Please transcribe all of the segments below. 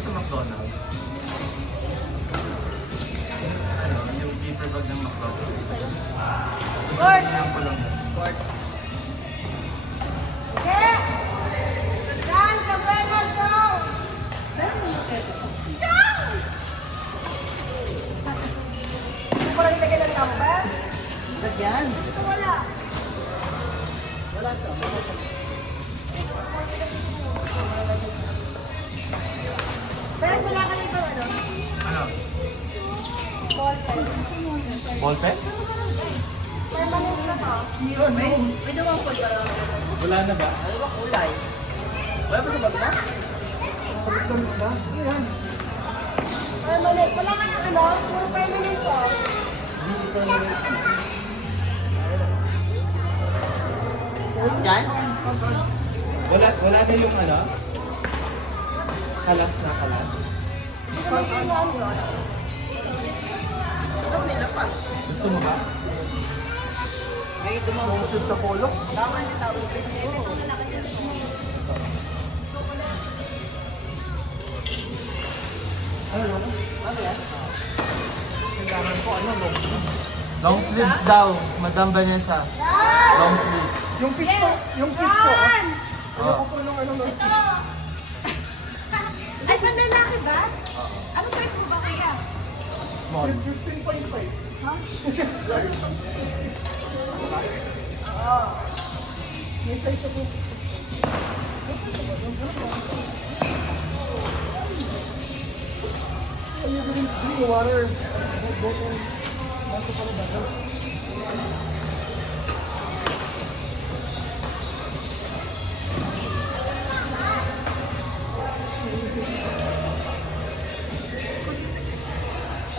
sa McDonald's? Ano, yung paper bag ng McDonald's. Court! Yung kulong na. Court. Okay! Dan, kapegan ko! Chong! Hindi ko lang ilagay ng number? Lagyan. Ito wala. Wala to. Pero wala ka nito ano? Ano? Ballpen. Ballpen? Permanent na to. May dalawang fold para. Wala na ba? Ano ba kulay? Wala pa sa bag na? Permanent. Wala ka ng ano? Puro permanent to. Diyan? Wala na yung ano? Kalas na kalas. Hindi ko lang yun. Saan nila pa? Gusto mo ba? May dumawang Shoot sa polo? tama niya tawag. Ano? Ano yan? Kailangan ko ano? Long sleeves daw, Madam Vanessa. Long sleeves. Yung fit ko, yung fit ko. Franz! Ayoko po nung ano. Ay, panlalaki ba? Ano size mo ba kaya? Small. 15.5. Ha? May size ako. Ayoko rin drink water. Bottle. Baso pala ba?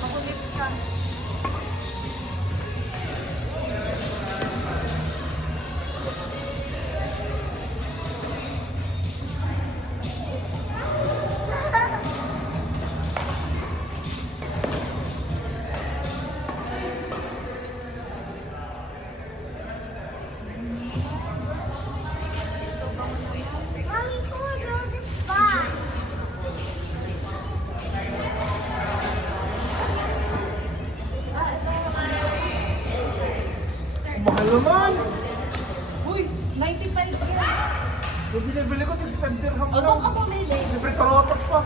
Makulit ka. Mahal naman. Uy, 95 yan. Yung binibili ko, 10 dirham O, doon lang. ka bumili. Libre karotot pa.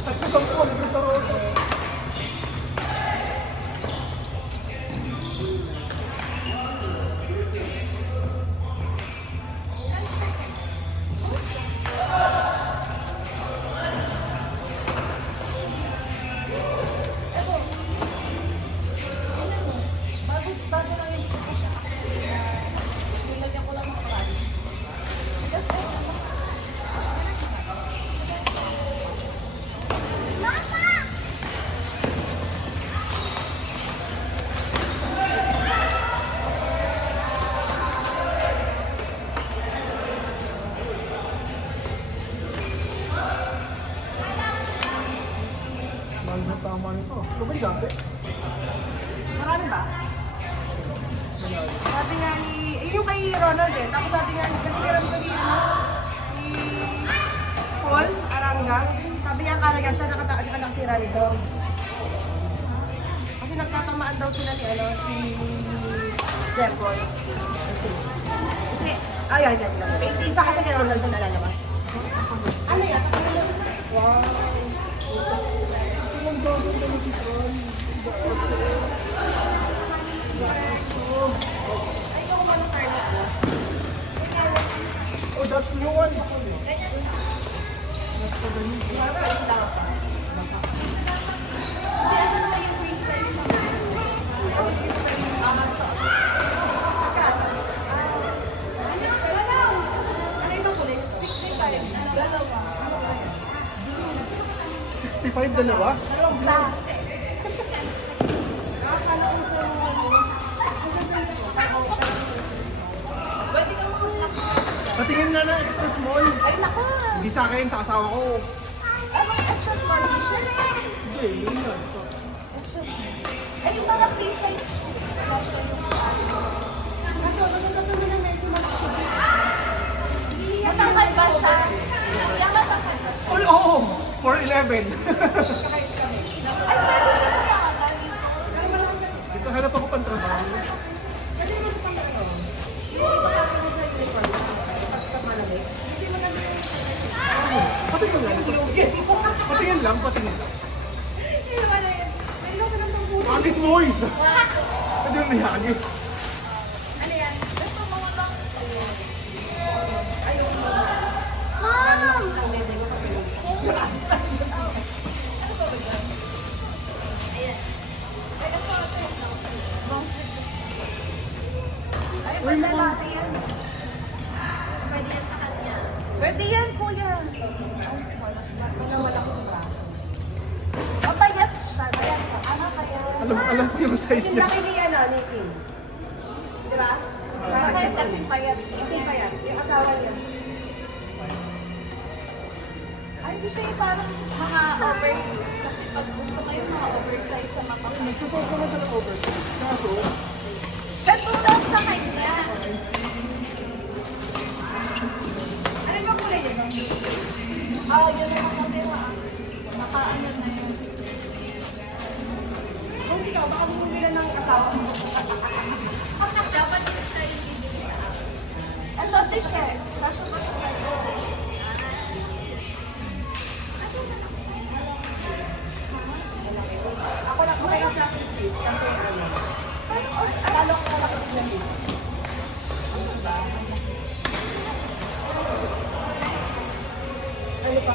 At isang po, libre karotot. Bago lang yung ko siya. Nilagyan ko lang ng price. Mahal na tama nito. Ito ba yung dati? Marami ba? Sabi nga ni, yung kay Ronald eh. Tapos sabi nga ni, kasi meron ko ni, ni Paul Aranggang. Sabi niya akala siya nakataas siya nakasira nito. Kasi nagtatamaan daw sila ni, ano, si Jeffon. Hindi, ayan, yan. Isa kasi kay Ronald na lalabas. Ano yan? Wow. Ilang dozen na nag-ipon. Ay, ito kung anong target mo. Oh, that's new one. Ano itong kulit? 65. Dalawa. 65 dalawa. Isa. Patingin nga ng extra small. Ay, naku! Hindi sa akin, sa asawa ko. Ay, may extra small edition. Hindi, yun yan. Extra small. Ay, yung parang free size. Wala siya yung... Kaso, maganda naman na medyo malaki. 411. Kahit kami. Ay, meron siya sa mga galing ko. Pero malaki kasi. Dito hanap ako pang trabaho. Kasi naman pang ano. Yung pagkakita mo sa uniform. Pagkakita malamig. Hindi mo naman Patingin lang. Sige. Patingin lang, patingin lang. Hindi naman na yun. May loko lang tong buto. Agis mo eh. Hindi mo nahagis. Ano yan? Ito mga lang. Ayun mo. Mom! Ang dede ko pag pinag-isa. Ay, Uy, ba't ma'am. lalaki yan? Pwede yan sa kanya. Pwede yan, kuya. Pinawala ko yung braso. Mapayat siya. Payat siya. Ano kaya? Alam ko yung size Kasing niya. laki ni ano, ni Kim. Di ba? Bakit kasing payat? Kasing pa yan. Yung asawa niya. Ay, hindi siya yung parang mga oversize. Kasi pag gusto mo yung mga oversize sa mata ko. Nagsusok ko na sa overseas. Kaso, Katulad sa kanya. Ano ba kulay niya? Ah, yun yung mga nakaano na yun. Kung ikaw, baka bumili ng asawa mo. Dapat yun siya yung bibili sa akin. Ito, t-shirt. Kasya ba siya sa'yo? Ako lang, okay lang sa akin fit. Kasi ano, lalo ko lang ako na fit. Ano pa?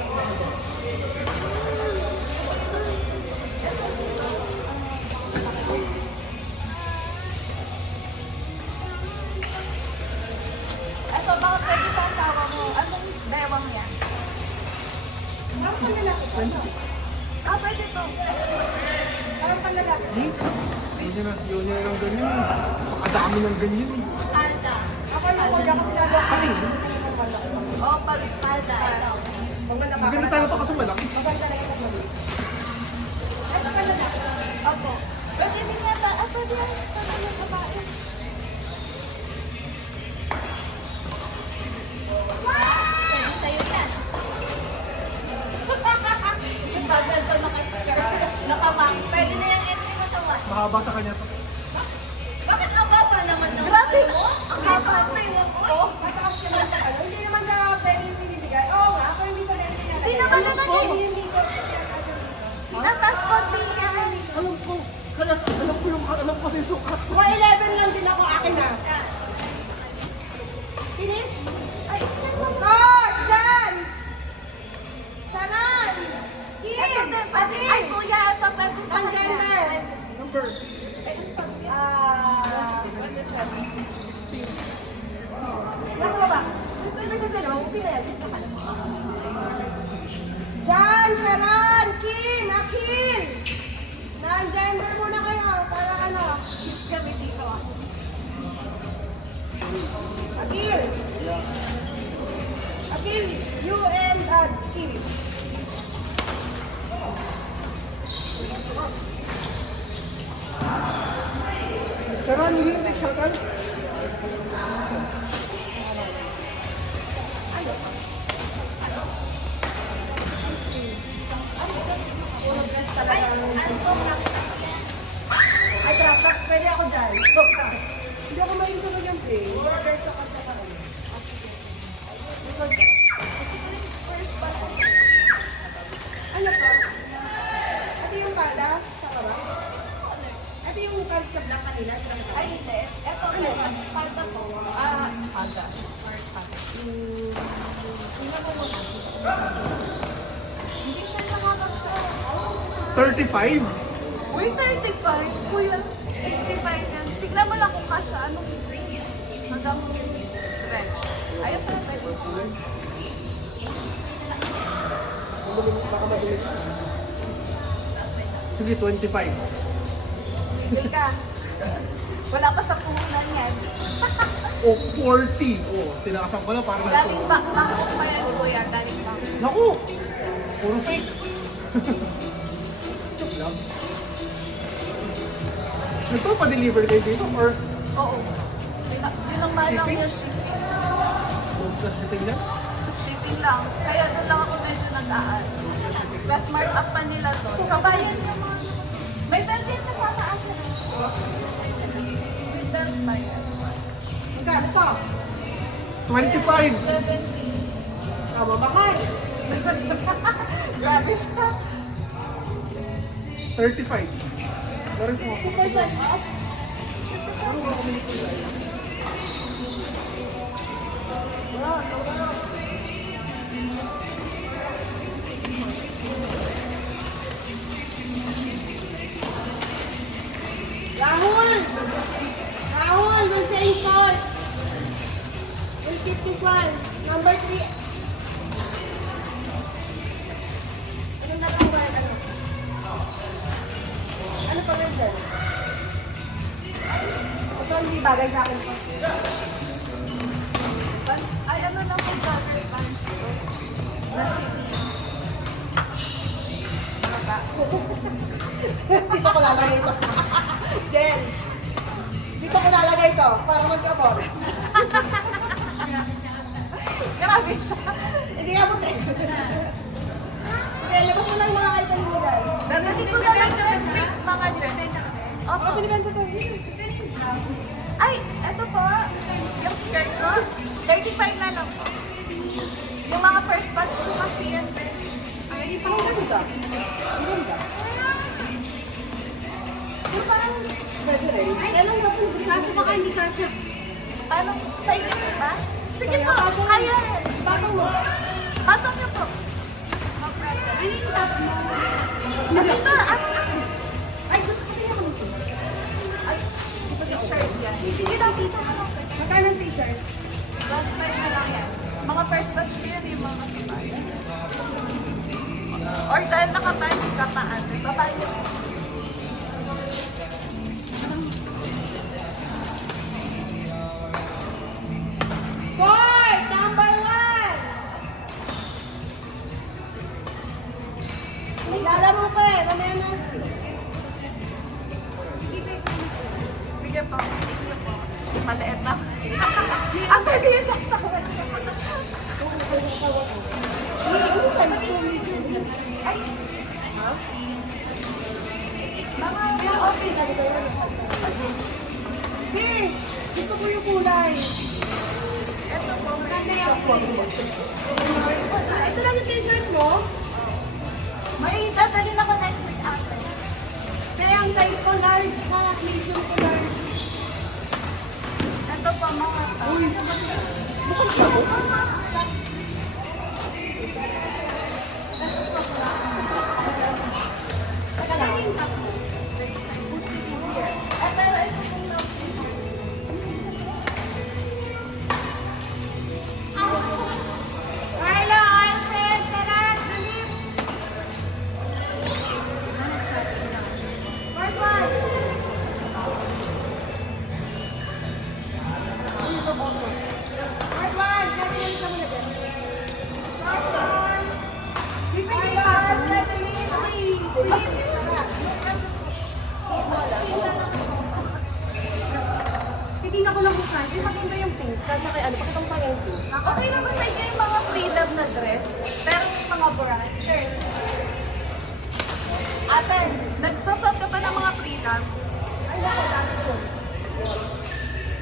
Ito, baka pwede sa asawa mo. Anong bewang yan? Parang panlalaki. 26. Ah, pwede to. Parang panlalaki. Yun na lang ganyan. Pakadami ng ganyan eh. Palda. Ako lang ko kasi lalo ako. Pati, Oh, Palda. Ikaw. Maganda pa. maganda sana to kaso malaki. Maganda lang ito. Ito panlalaki. Opo. Pwede din yata. Ah, pwede yan. Pwede yung babae. Pwede sa'yo yan. Yung bagay ito naka-max. Pwede na yung entry mo sa one. Mahaba sa kanya to. Bakit ang baba naman ng Grabe mo? Ang haba na yun. Oh. Mataas siya ng ano. Hindi naman sa pwede yung pinibigay. Oo nga, pero hindi sa pwede pinalagay. Hindi naman naman eh. Hindi ko. Natas konti yan. Alam ko. Kaya alam ko kasi yung sukat. 411 lang din ako. Akin na. Finish? Ay, it's not one. Lord! Jan! Shanan! Ito Kim! din. Pwede. Ay, kuya. Ito pwede sa Ang kanya. gender. Number. Nasa baba. Sino sa sino? Sino yan? Jan! Shanan! Kim! Akil! Non-gender muna kayo. Para ano? Kami dito. Akil! Akil! You and Kim. Karan, hindi na nagsakan. Puro dress Ay, talagang... alto black yan. Ay, trap. Pwede ako dyan. Hindi ako maling sa ganyan, eh. Puro dress ako sa karoon. Ano to? Ito yung palda? Tama ba? Ito yung pants na black kanina? Sila ka Ay, hindi. Ito, ito. Palda po. Ah, palda. Hindi siya nakaka siya. 35? Uy, 35. Kuya, 65 yan. Tignan mo lang kung kasha. Anong hanggang stretch. Ayun pa, pwede. Baka madilim. Sige, 25. Bigay ka. Wala pa sa puhunan yan. O 40. O, tinakasan ko na parang Galing back lang ko pa yan, kuya. Galing back. Naku! Puro fake. Joke lang. Nagpa-deliver kayo dito or Oo. Dinang lang yung shipping. shipping lang? Shipping lang. Kaya doon lang ako medyo nag-aal. Plus mark up pa nila to. Kabayan yung mga... May belt yan kasama ako. With belt ba yan? Magkano to? 25. 70. Tama ba, Kai? Grabe siya. 35. Meron po. 50% off? Rahul! Rahul, doon sa import. 151. Number 3. Anong nagawa? Ano pa rin dyan? Ito hindi bagay sa akin po. Pants, ay ano lang kung jogger pants ko. Na city. Dito ko lalagay ito. Jen! Dito ko lalagay ito para magkabor. Grabe siya. Hindi ako Okay, labas mo lang yung mga item mo guys. Hindi ko na lang next week mga dress. Ako, Opo. binibenta to. Ay, eto po. Yung skirt ko, 35 na lang po. Yung mga first batch ko kasi yan. Ay, Ang ganda. Ang ganda. Pero parang pwede rin. Kaya lang dapat kaso baka hindi kasya. Paano? Sa inyo ba? Sige Kaya po, kasya. kaya. Batong mo. Patong niyo po. Ano yung top mo? Ano ito? Ay, gusto ko din ako nito. Ay, t-shirt yan. Sige daw, pisa mo lang. Magkano ang t-shirt? Last price na lang yan. Mga first batch ko yan yung mga kasibay. Or dahil nakapanic ka pa, ano, papanic. Four! Number 1! Naglalaro ko eh. Mamaya na. Sige po. Maliit na. Ang pwede yung saksakan. Ano size ko? Ay. Mga okay. Hey! Gusto ko yung kulay. Ito po, maganda yung Ito lang yung t-shirt mo. may dadalhin ako next week after. Kaya ang size ko large ha. Medium ko large. Ito po, mga Bukas ba bukas? Teka lang. pero ito pong Carlo, Alfred, Sarat, Philip. Part 1. Part 1. Gabi sa muna dyan. Part 1. Carlo, Alfred, Philip. Philip, Sarat. Titingnan ko lang bukas. Yung maganda yung pink. Kasi kay ano, pakita ko sa yung pink. Okay naman sa inyo yung mga free love na dress, pero yung mga brand, shirt,